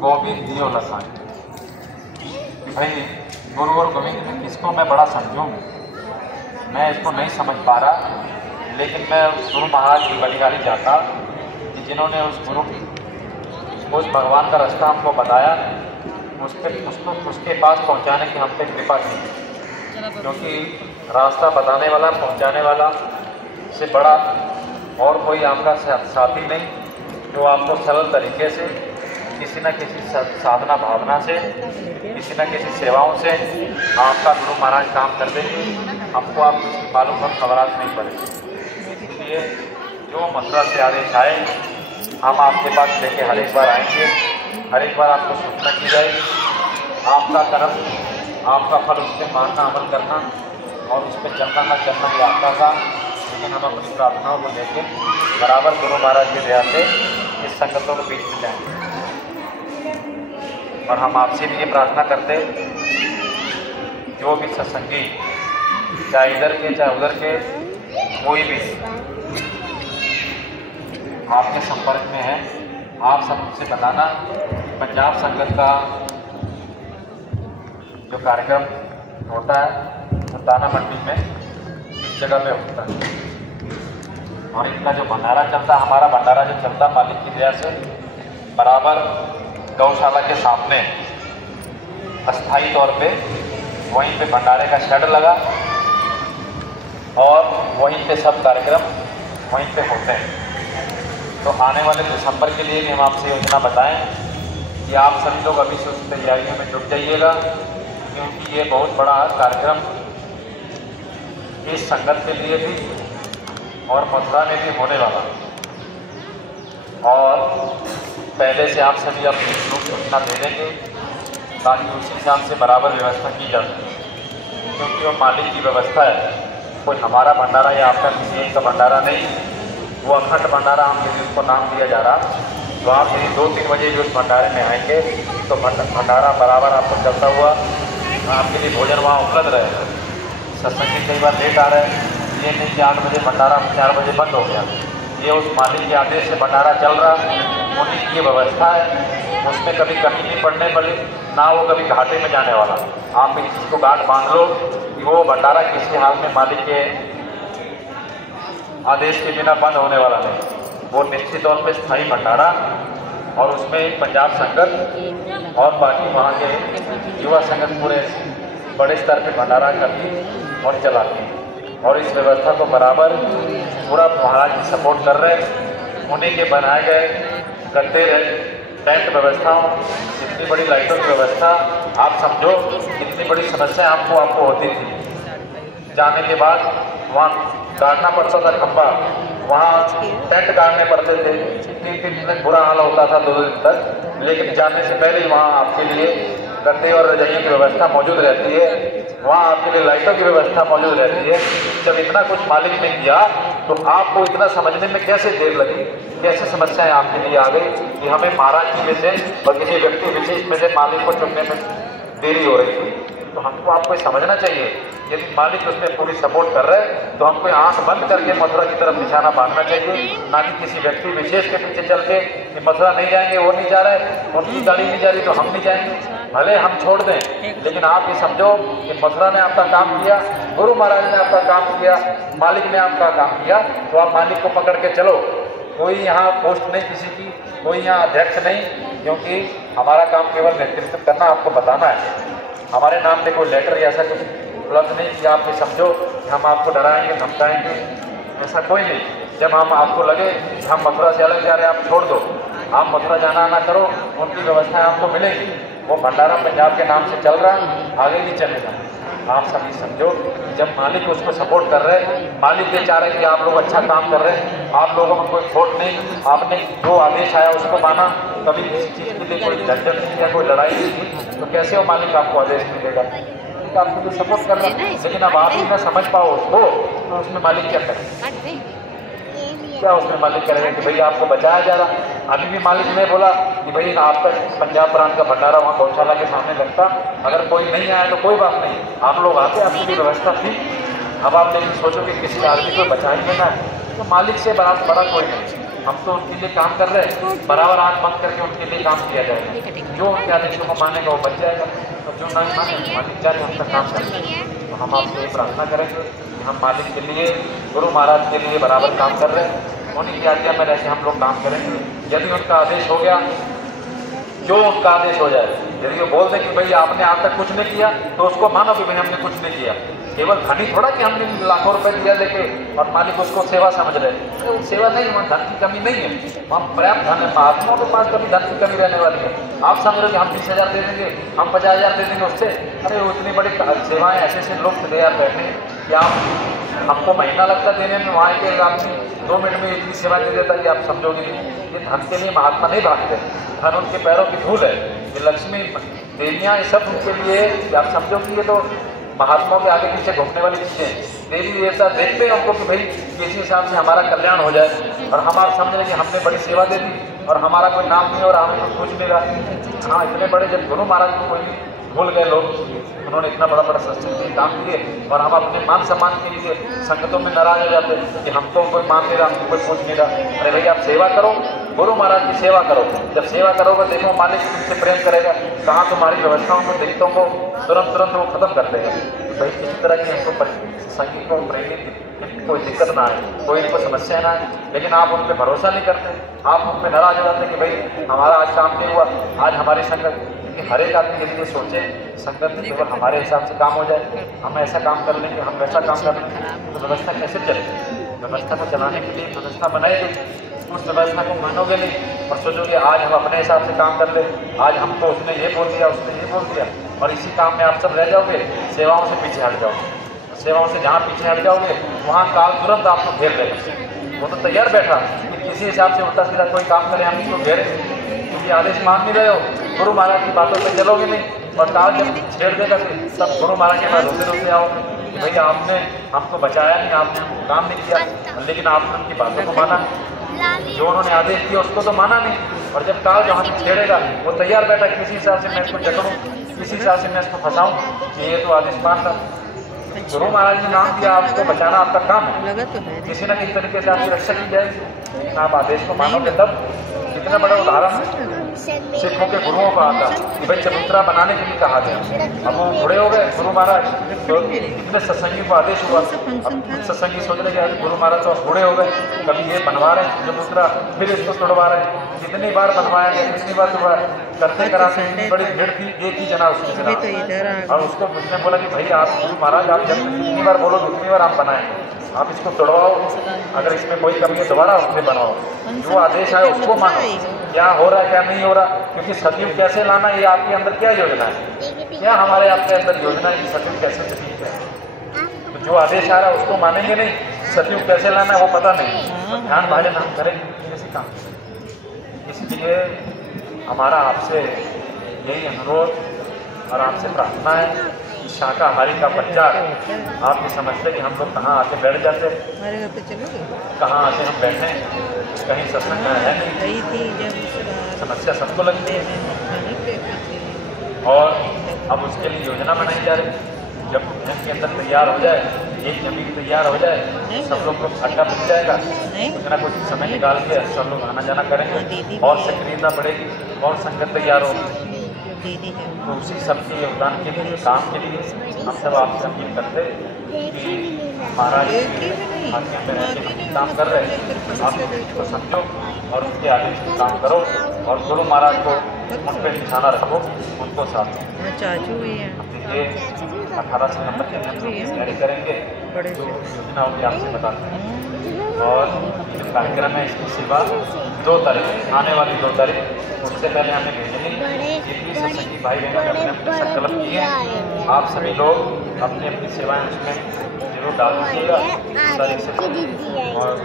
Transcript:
गोविंद दियो लसाई कि भाई गुरु और गोविंद में किसको मैं बड़ा समझूँ, मैं इसको नहीं समझ पा रहा। लेकिन मैं उस गुरु महाराज की बलिहारी जाता कि जिन्होंने उस भगवान का रास्ता हमको बताया, उसके पास पहुंचाने की हम पे कृपा की, क्योंकि रास्ता बताने वाला पहुंचाने वाला से बड़ा और कोई आपका साथी नहीं, जो आपको सरल तरीके से किसी न किसी साधना भावना से, किसी न किसी सेवाओं से आपका गुरु महाराज काम कर देंगे। हमको आप मालूम और खबरात नहीं पड़ेगी। इसलिए जो मथुरा से आदेश आए हम आपके पास लेके हर एक बार आएंगे, हर एक बार आपको सूचना की जाएगी। आपका कर्म, आपका फल उस पर मानना, अमल करना और उस पर चलना न चलना ही आपका था। लेकिन हम अपनी प्रार्थनाओं को लेकर बराबर गुरु महाराज की दया से इस संगतों के बीच में जाएंगे। और हम आपसे भी ये प्रार्थना करते, जो भी सत्संगी चाहे इधर के चाहे उधर के कोई भी आपके संपर्क में है, आप सब मुझसे बताना। पंजाब संगत का जो कार्यक्रम होता है वो दाना मंडी में इस जगह पे होता है, और इनका जो भंडारा चलता है, हमारा भंडारा जो चलता है मालिक की दया से बराबर गौशाला के सामने अस्थाई तौर पे वहीं पे भंडारे का शेड लगा और वहीं पे सब कार्यक्रम वहीं पे होते हैं। तो आने वाले दिसंबर के लिए भी हम आपसे योजना बताएं कि आप सभी लोग अभी से उस तैयारियों में जुट जाइएगा, क्योंकि ये बहुत बड़ा कार्यक्रम इस संगत के लिए भी और मथुरा में भी होने वाला। और पहले से आप सभी अपनी सूचना दे देंगे ताकि उसी हिसाब से बराबर व्यवस्था की जा सके, क्योंकि वो मालिक की व्यवस्था है। कोई हमारा भंडारा या आपका किसी एक का भंडारा नहीं, वो अखंड भंडारा हम यदि उसको नाम दिया जा रहा। तो आप यदि 2-3 बजे भी उस भंडारे में आएंगे तो भंडारा बराबर आपको चलता हुआ आपके लिए भोजन वहाँ उपलब्ध रहेगा। सत्संग कई बार लेट आ रहे हैं, ये नहीं कि 8 बजे भंडारा 4 बजे बंद हो गया। ये उस मालिक के आदेश से भंडारा चल रहा, उन्हीं की व्यवस्था है। उसमें कभी कमी नहीं पड़ने वाली, ना वो कभी घाटे में जाने वाला। आप इस चीज़ को गांठ बांध लो कि वो भंडारा किसी हाल में मालिक के आदेश के बिना बंद होने वाला नहीं। वो निश्चित तौर पे स्थायी भंडारा, और उसमें पंजाब संगत और बाकी वहाँ के युवा संगत पूरे बड़े स्तर पे भंडारा करती और चलाती, और इस व्यवस्था को बराबर पूरा महाराज जी सपोर्ट कर रहे। उन्हीं के बनाए गए करते रहे टेंट व्यवस्थाओं, इतनी बड़ी लाइटों की व्यवस्था, आप समझो इतनी बड़ी समस्या आपको होती थी। जाने के बाद वहाँ गाड़ना पड़ता था खंबा, वहाँ टेंट गाड़ने पड़ते थे, 3-3 दिन तक बुरा हाल होता था, 2 दिन तक। लेकिन जाने से पहले ही वहाँ आपके लिए गद्दे और रजाइयों की व्यवस्था मौजूद रहती है, वहाँ आपके लिए लाइटों की व्यवस्था मौजूद रहती है। जब इतना कुछ मालिक ने किया तो आपको इतना समझने में कैसे देर लगी, कैसे समस्याएं आपके लिए आ गई कि हमें महाराज जी में से और किसी व्यक्ति विशेष में से मालिक को चुनने में देरी हो रही थी। तो हमको आपको समझना चाहिए, यदि मालिक उसमें पूरी सपोर्ट कर रहे हैं तो हमको आंख बंद करके मथुरा की तरफ निशाना बांधना चाहिए, ना कि किसी व्यक्ति विशेष के पीछे चल के कि मथुरा नहीं जाएंगे, वो नहीं जा रहे, उनकी गाड़ी नहीं जा रही तो हम नहीं जाएंगे। भले हम छोड़ दें, लेकिन आप ये समझो कि मथुरा ने आपका काम किया, गुरु महाराज ने आपका काम किया, मालिक ने आपका काम किया, तो आप मालिक को पकड़ के चलो। कोई यहाँ पोस्ट नहीं किसी की, कोई यहाँ अध्यक्ष नहीं, क्योंकि हमारा काम केवल नेतृत्व करना, आपको बताना है। हमारे नाम पे कोई लेटर या ऐसा कुछ उपलब्ध नहीं कि आप ये समझो कि हम आपको डराएंगे धमकाएंगे, ऐसा कोई नहीं। जब हम आपको लगे कि हम मथुरा से अलग जा रहे हैं, आप छोड़ दो, आप मथुरा जाना आना करो, उनकी व्यवस्थाएं आपको मिलेंगी। वो भंडारा पंजाब के नाम से चल रहा, आगे भी चलेगा। आप सभी समझो, जब मालिक उसको सपोर्ट कर रहे हैं, मालिक ये चाह रहे हैं कि आप लोग अच्छा काम कर रहे हैं, आप लोगों में कोई खोट नहीं, आपने जो आदेश आया उसको माना, कभी किसी चीज़ के लिए कोई झंझट नहीं या कोई लड़ाई नहीं की, तो कैसे वो मालिक आपको आदेश मिलेगा? आपको तो सपोर्ट कर रहा है, लेकिन अब आप ही ना समझ पाओ उसको, तो उसमें मालिक क्या करे? क्या उसमें मालिक करेगा कि भाई आपको बचाया जा रहा। अभी भी मालिक ने बोला कि भाई आपका पंजाब प्रांत का भंडारा वहाँ गौशाला के सामने लगता, अगर कोई नहीं आया तो कोई बात नहीं, आप लोग आते, आपकी भी व्यवस्था थी। अब आप लेकिन सोचो कि किसी आदमी को बचाएंगे ना, तो मालिक से बड़ा कोई नहीं। हम तो उनके लिए काम कर रहे हैं, बराबर आँख बंद करके उनके लिए काम किया जाएगा। जो उनके आदेशों को मानेगा वो बच जाएगा, और जो नहीं माने मालिक जाने उनका काम करेंगे। तो हम आपसे प्रार्थना करेंगे कि हम मालिक के लिए, गुरु महाराज के लिए बराबर काम कर रहे हैं, उन्हीं की आज्ञा में रहकर हम लोग काम करेंगे। यदि उनका आदेश हो गया, जो उनका आदेश हो जाए, यदि वो बोल दे कि भाई आपने आज तक कुछ नहीं किया, तो उसको मानो कि भाई हमने कुछ नहीं किया। केवल धनी थोड़ा कि हमने लाखों रुपए दिया लेके और मालिक उसको सेवा समझ रहे, तो सेवा नहीं, वहाँ धन की कमी नहीं है, वहाँ पर्याप्त धन है। महात्माओं के पास कभी धन की कमी रहने वाली है। आप समझ रहे कि हम 20,000 दे देंगे, हम 50,000 दे देंगे उससे, अरे वो इतनी बड़ी सेवाएं ऐसे लोग दे यार बैठे कि आप हमको महीना लगता देने में, वहाँ के आदमी 2 मिनट में इतनी सेवा दे देता है कि आप समझोगे नहीं। ये धन के लिए महात्मा नहीं भागते, धन उनके पैरों की धूल है। ये लक्ष्मी देवियाँ ये सब उनके लिए, आप समझो कि ये तो महात्माओं के आगे पीछे घूमने वाली चीज़ें। देवी देवता देखते हैं हमको कि भाई किसी हिसाब से हमारा कल्याण हो जाए, और हम आप समझ रहे कि हमने बड़ी सेवा दे दी और हमारा कोई नाम नहीं और हमें कुछ नहीं रहा। हाँ, इतने बड़े जब गुरु महाराज को कोई भूल गए लोग, उन्होंने इतना बड़ा सत्संग काम किए, और हम अपने मान सम्मान के लिए संगतों में नाराज हो जाते हैं कि हमको कोई मान नहीं रहा, हमको कोई पूछ नहीं रहा। अरे भैया आप सेवा करो, गुरु महाराज की सेवा करो। जब सेवा करोगे देखो मालिक तुमसे प्रेम करेगा, कहाँ तुम्हारी व्यवस्थाओं को देखतों को तुरंत वो खत्म कर देगा। भाई किसी तरह की हमको संगीत को प्रेरित कोई दिक्कत ना आए, कोई इनको समस्या ना आए, लेकिन आप उन पर भरोसा नहीं करते, आप उन पर नाराज हो जाते कि भाई हमारा आज काम नहीं हुआ, आज हमारी संगत। हर एक आदमी के लिए सोचे संगत केवल हमारे हिसाब से काम हो जाए, हम ऐसा काम कर लेंगे, हम वैसा काम कर लेंगे, तो व्यवस्था कैसे चलेगी? व्यवस्था को चलाने के लिए व्यवस्था बनाएगी, उस व्यवस्था को मानोगे नहीं और सोचोगे आज हम अपने हिसाब से काम कर ले, आज हमको उसने ये बोल दिया, उसने ये बोल दिया, और इसी काम में आप सब रह जाओगे, सेवाओं से पीछे हट जाओगे। सेवाओं से जहाँ पीछे हट जाओगे वहाँ काल तुरंत आपको घेर लेगा। वो तो तैयार बैठा कि किसी हिसाब से उल्टा सीधा कोई काम करे, हम इसको घेरे, क्योंकि आदेश मान नहीं रहे हो, गुरु महाराज की बातों पर चलोगे नहीं, और काल जब छेड़ देगा तब गुरु महाराज के पास रोते आओगे कि भैया आपने हमको बचाया नहीं, आपने हमको काम नहीं किया, लेकिन आपने उनकी बातों को माना, जो उन्होंने आदेश दिया उसको तो माना नहीं। और जब काल जो हमें छेड़ेगा वो तैयार बैठा किसी हिसाब से मैं इसको जकड़ूँ, किसी हिसाब से मैं इसको फंसाऊँ कि ये तो आदेश मान रहा। गुरु महाराज ने नाम दिया, आपको बचाना आपका काम है, किसी न किसी तरीके से आपकी रक्षा की जाएगी, लेकिन आप आदेश को मानोगे तब। कितना बड़ा उदाहरण सिखों के गुरुओं का आता कि भाई चबूतरा बनाने के लिए कहा गया, अब वो बूढ़े हो गए गुरु महाराज, तो कितने सत्संगी को आदेश हुआ, अब सत्संगी सोच रहे कि गुरु महाराज तो बूढ़े हो गए, कभी ये बनवा रहे हैं चबूतरा, फिर इसको तोड़वा रहे हैं, कितनी बार बनवाया गया, कितनी बार तोड़ा, करते कराते इतनी बड़ी भीड़ थी, एक ही जना उसकी जना, और उसको उसने बोला कि भाई आप गुरु महाराज आप जब कितनी बार बोलो कितनी बार आप बनाएंगे, आप इसको तोड़वाओ, अगर इसमें कोई कमी है दोबारा उससे बनवाओ, जो आदेश आए उसको मानो। क्या हो रहा है क्या नहीं हो रहा, क्योंकि सतयुग कैसे लाना, ये आपके अंदर क्या योजना है, क्या हमारे आपके अंदर योजना है कि सतयुग कैसे सतयुग है, तो जो आदेश आ रहा है उसको मानेंगे नहीं, सतयुग कैसे लाना है वो पता नहीं, तो ध्यान भाजन हम करेंगे किसी काम। इसलिए हमारा आपसे यही अनुरोध और आपसे प्रार्थना है, शाकाहारी का प्रचार आप ये समझते कि हम लोग कहाँ आके बैठ जाते, कहाँ आके हम बैठे, कहीं सत्संग है नहीं, समस्या सबको लगती है। और अब उसके लिए योजना बनाई जा रही, जब उज्जैन के अंदर तैयार हो जाए, एक जमीन तैयार हो जाए, सब लोग को अड्डा मिल जाएगा, कुछ ना कुछ समय निकाल के सब लोग आना जाना करेंगे, और सक्रियता बढ़ेगी और संगत तैयार होगी। तो उसी सबके योगदान के लिए, काम के लिए हम सब आपसे अपील करते कि महाराज आज्ञा में रहकर हम काम कर रहे हैं, आप इसको समझो और उनके आदेश से काम करो, और गुरु महाराज को उन पर निशाना रखो, उनको साथ ये 18 सितंबर के अंदर तैयारी करेंगे, जो योजना होगी आपसे बताते हैं। और कार्यक्रम है इसकी सेवा 2 तारीख, आने वाली 2 तारीख, उससे पहले हमें भेजनी, जितनी सत्संगी भाई बहनों ने अपने संकल्प किए, आप सभी लोग अपनी अपनी सेवाएं उसमें जरूर डाल दीजिएगा 2 तारीख से। और